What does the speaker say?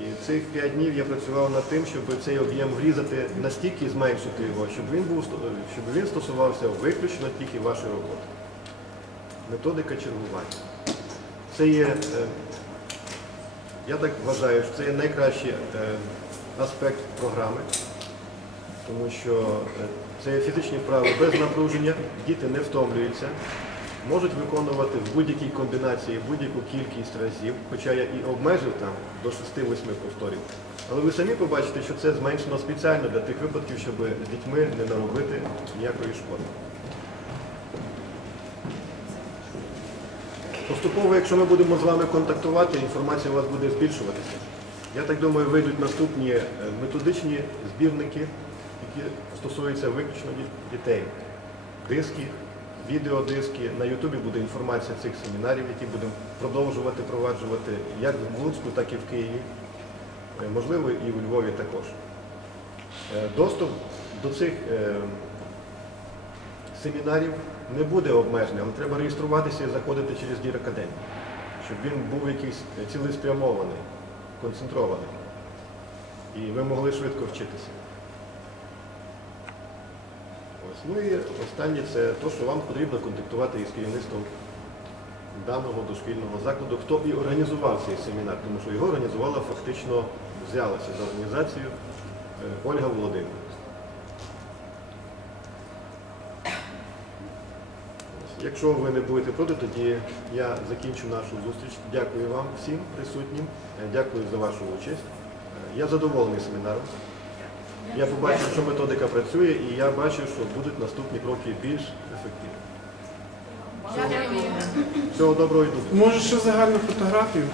І цих 5 днів я працював над тим, щоб цей об'єм врізати настільки зменшити його, щоб він був щоб він стосувався виключно тільки вашої роботи. Методика чергування. Це є, е, я так вважаю, що це є найкращий е, аспект програми, тому що е, це є фізичні вправи без напруження, діти не втомлюються, можуть виконувати в будь-якій комбінації будь-яку кількість разів, хоча я і обмежив там до 6-8 повторів. Але ви самі побачите, що це зменшено спеціально для тих випадків, щоб з дітьми не наробити ніякої шкоди. Поступово, якщо ми будемо з вами контактувати, інформація у вас буде збільшуватися. Я так думаю, вийдуть наступні е, методичні збірники, які стосуються виключно дітей. Диски, відеодиски. На Ютубі буде інформація цих семінарів, які будемо продовжувати впроваджувати як в Луцьку, так і в Києві. Е, Можливо, і у Львові також. Е, Доступ до цих е, семінарів не буде обмежений, треба реєструватися і заходити через Дір Академію, щоб він був якийсь цілеспрямований, концентрований. І ви могли швидко вчитися. Ну і останнє це те, що вам потрібно контактувати із керівництвом даного дошкільного закладу, хто і організував цей семінар, тому що його організувала фактично, взялася за організацію е, Ольга Володимирівна. Якщо ви не будете проти, тоді я закінчу нашу зустріч. Дякую вам всім присутнім. Е, Дякую за вашу участь. Е, Я задоволений семінаром. Я побачив, що методика працює, і я бачу, що будуть наступні кроки більш ефективні. Всього доброго йду. Може ще загальну фотографію?